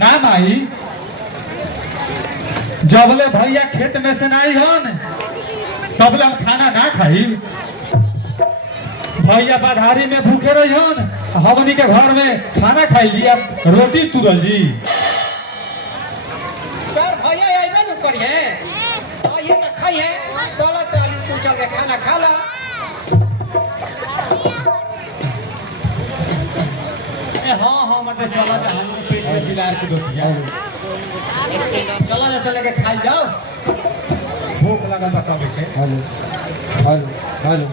ना माई जबले भैया खेत में से नहीं हन तबले हम खाना ना खाई। भैया बाधारी में भूखे रही हन हमनी के घर में खाना खाई जी अब रोटी तुरल जी। सर भैया आइबे न करिए और ये का खाई है चलो चालीस तू चल के खाना खा ला। हाँ हाँ मतलब चला जा हम पेट में बिलार के दोस्त जाओ चला जा चले के खाई जाओ भूख लगा था कब के। हेलो हेलो हेलो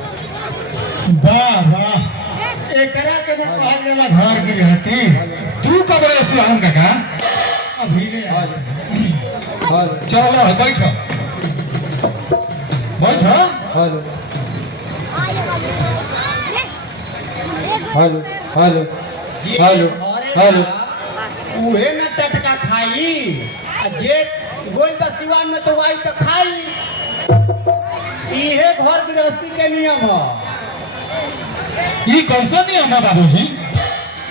वाह वाह एकरा के ना कहल जाला घर की रहती तू कब ऐसे आन काका अभी ले हेलो चलो बैठो बैठो hello hello hello hello hello उहे न टटका खाई जे गोल त सिवान में तो वाई तो खाई इहे घर गृहस्थी के नियम है। ये कैसा नियम है बाबूजी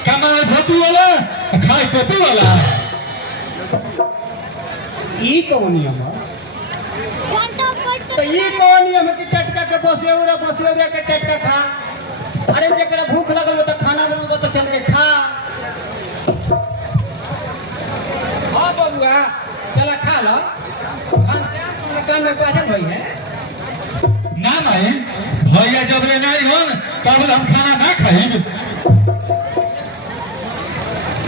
कमाए धोती वाला खाए टोपी वाला ई कौन नियम है तो ये कौन नियम है कि टटका के बसियो दे के टटका खा। अरे जेकरा भूख लगल हो तो खाना बनबो तो चल के खा। हाँ बबुआ चला खा लो मकान में पाचन होई है ना माई भैया जब ले नहीं हन तब हम खाना ना खाई।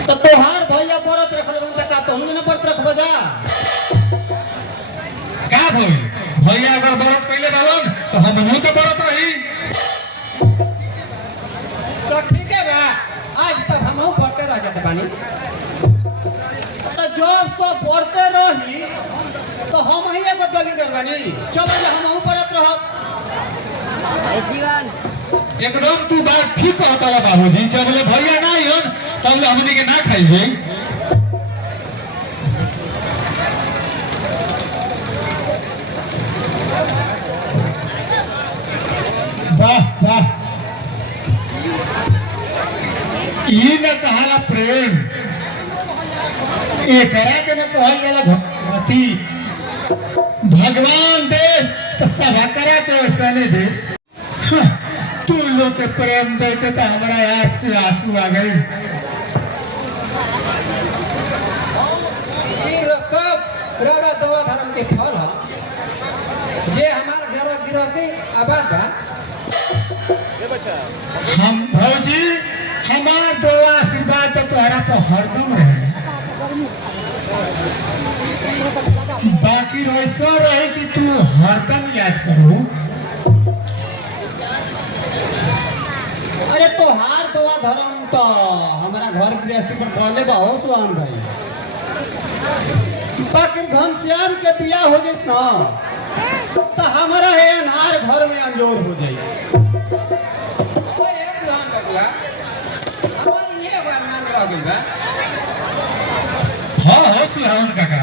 तो तोहार भैया व्रत रखल बन का तो हम ना व्रत रखबो जा का भई भैया अगर व्रत कइले बालन तो हम मुंह के व्रत रही। तो ठीक है बा आज तक हम पढ़ते रह जाते बानी तो जब सब पढ़ते रही तो हम ही एगो दलीदर बानी चलो जे हम व्रत रहब। एकदम तू बात ठीक कहता है बाबूजी जब ले भैया नहीं हन तब ले हमनी के ना खाइबे। वाह वाह ये न कहाला प्रेम एकरा के न कहल जाला भक्ति। भगवान देश तो सभा करा के वैसने देश तू लोग के प्रेम देखे तो हमारा आँख से आंसू आ गए। सब रौरा दवा धर्म के फल है जे हमार घर गृहस्थी आबाद बा। हम भौजी हमार दुआ आशीर्वाद तो तोहरा पर हरदम रहे बाकी ऐसा रहे कि तू हरदम याद करू। अरे तोहार दुआ धर्म तो हमारा घर गृहस्थी पर पहले बा हो सुहान भाई बाकी घनश्याम के बियाह हो जाए ना तो हमारा है अनार घर में अंजोर हो जाए। हाँ हाँ सुहावन काका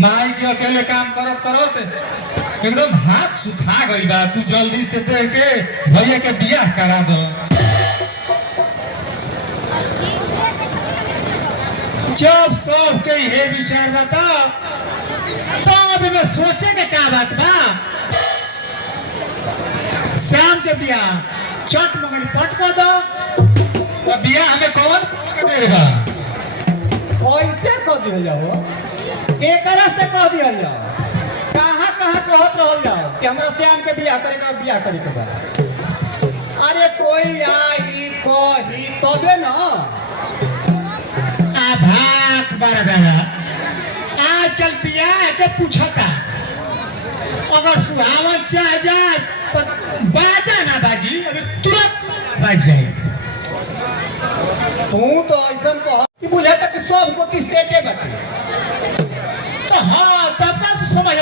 माई के अकेले काम करत करत एकदम हाथ सुखा गई बा। तू जल्दी से देख के भैया के बियाह करा दो। जब सबके ये विचार बता बाद में सोचे के क्या बात बा। शाम के बियाह चट मंगनी पट कर दो तो बियाह हमें कौन देगा। कैसे कह दिया जाओ एकरा से कह दिया जाओ कहाँ कहाँ कहत रह जाओ कि हमरा श्याम के बियाह करे के बा। अरे कोई आई कही तबे न भाग दादा आजकल बियाह के पूछता अगर सुहावन चाह जाए तो बाजा ना बाजी अभी तुरंत बाज जाए। तू तो ऐसा कह कि बुझे तक सब को सेटे बाटे। तो हाँ तब का समझ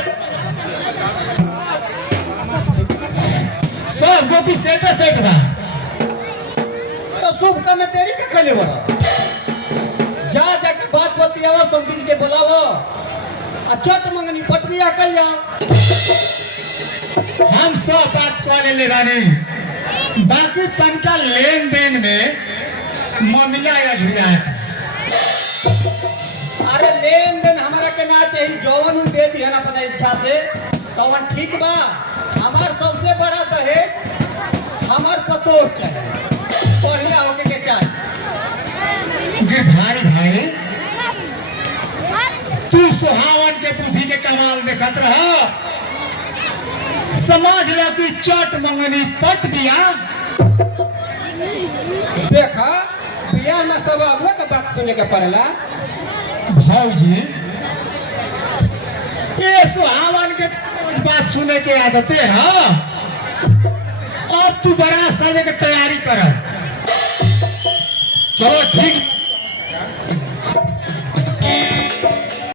सब गोपी सेट बा तो शुभ का मैं तेरी के खले बड़ा जा जाके बात बतियावा समझी के बुलावो आ चट मंगनी पटरिया कर जा। हम सब बात कर ले रानी बाकी तनका लेन देन में मामला या झुआ। अरे लेन देन हमारा के ना चाहिए जौवन उ दे दी है ना अपना इच्छा से तवन ठीक बा। हमार सबसे बड़ा दहेज हमार पतो चाहिए बढ़िया होके के चाहिए। गिरधारी भाई तू सुहावन के बुद्धि के कमाल देखत रहा समझ ला कि चट मंगनी पट दिया। देखा बियाह में सब अगुआ का बात सुने के पड़ेला। भाजी ये सुहावन के बात सुने के आदतें है। अब तू बड़ा सजे की तैयारी कर। चलो ठीक